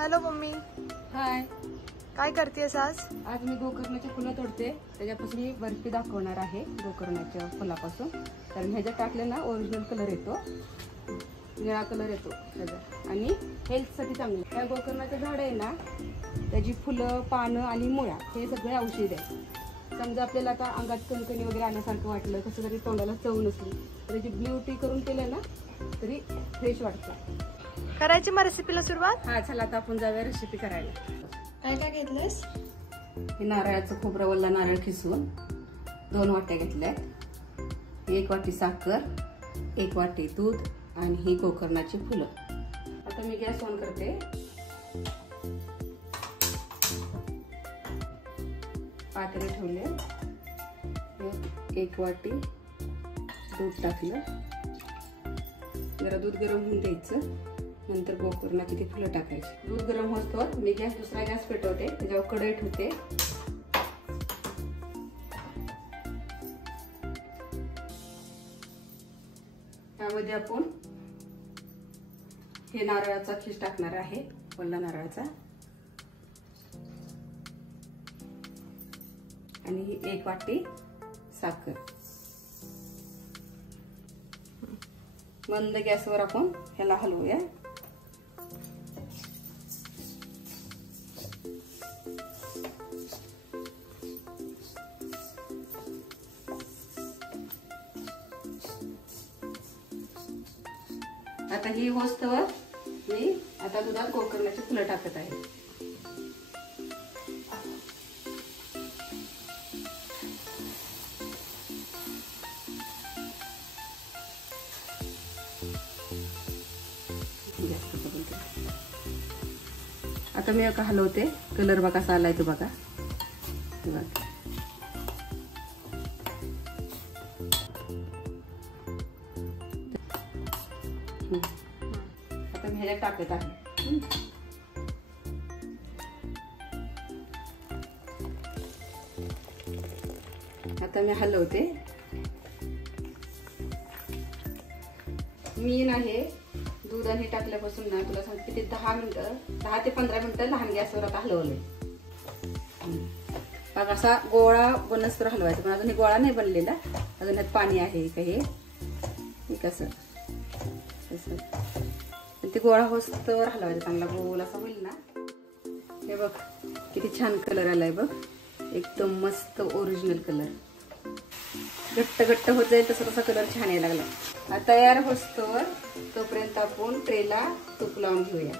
Hello mummy. हाय. काय करतेस आज? आज मी गोकर्णाची फुलं तोडते. त्याच्यापासून मी बर्फी दाखवणार आहे गोकर्णाच्या फुलापासून. कारण ह्याच्यात टाकले ना ओरिजिनल कलर येतो, निळा कलर येतो त्याचा आणि हेल्थसाठी चांगलं. ह्या गोकर्णाचं झाड आहे ना, त्याची फुलं, पानं आणि मुळ्या हे सगळे औषध आहे. समजा आपल्याला आता अंगात कणकणी वगैरे आल्यासारखं वाटलं, कसं तरी तोंडाला चव नसली तर त्याची ब्ल्यू टी करून केलं ना तरी फ्रेश वाटतं. करायची मग रेसिपीला सुरुवात? हा, चला आता आपण जाऊया रेसिपी करायला. काय काय घेतलंस? हे नारळाचं खोबरं, वल्ला नारळ खिसून 2 वाट्या घेतल्यात. 1 वाटी साखर, 1 वाटी दूध आणि ही गोकर्णाची फुलं. आता मी गॅस ऑन करते. पातेले ठेवले. 1 वाटी दूध टाकलं. जरा दूध गरम होऊन द्यायचं. नंतर गोकर्णाची ती फुलं टाकायची. दूध गरम होतोवर मी दुसरा गॅस पेटवते. त्याच्यावर कढई ठेवते. त्यामध्ये आपण हे नारळाचा खीस टाकणार आहे, वल्ला नारळाचा. आणि ही 1 वाटी साखर. मंद गॅसवर आपण ह्याला हलवूया. आता ही होस्तवर मी आता दुधात गोकर्णाची फुलं टाकत आहे. आता मी एका हलवते. कलर बघा कसा आलाय तो बघा. आता मी ह्याच्यात टाकत आहे. आता मी हलवते. मी नाही दूध आणि टाकल्यापासून ना तुला सांगते किती 10 ते 15 मिनिटं लहान गॅसवर आता हलवले. बघ असा गोळा बनसवर हलवायचा. पण अजून हे गोळा नाही बनलेला, अजून ह्यात पाणी आहे का हे कसं ते गोळा होस्तवर हलवायचा. चांगला गोल असा होईल ना. हे बघ किती छान कलर आलाय बघ. एकदम मस्त ओरिजिनल कलर. घट्ट घट्ट होत जाईल तसं तसा कलर छान यायला लागला. तयार होस्तवर तोपर्यंत आपण ट्रेला तूप लावून घेऊया.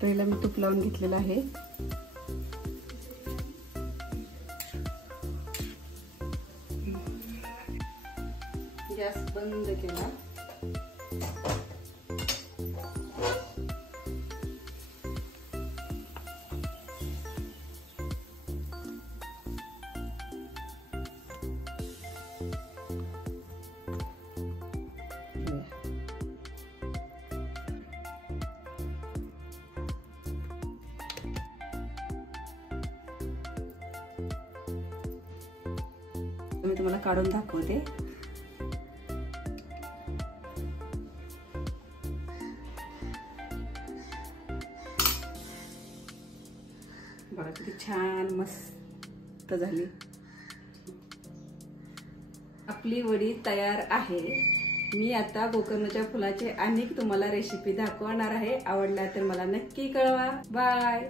ट्रेला मी तूप लावून घेतलेलं आहे. गॅस बंद केला. मी तुम्हाला काढून दाखवते. बघा किती छान मस्त झाली. आपली वडी तयार आहे. मी आता गोकर्णाच्या फुलाचे अनेक तुम्हाला रेसिपी दाखवणार आहे. आवडला तर मला नक्की कळवा. बाय.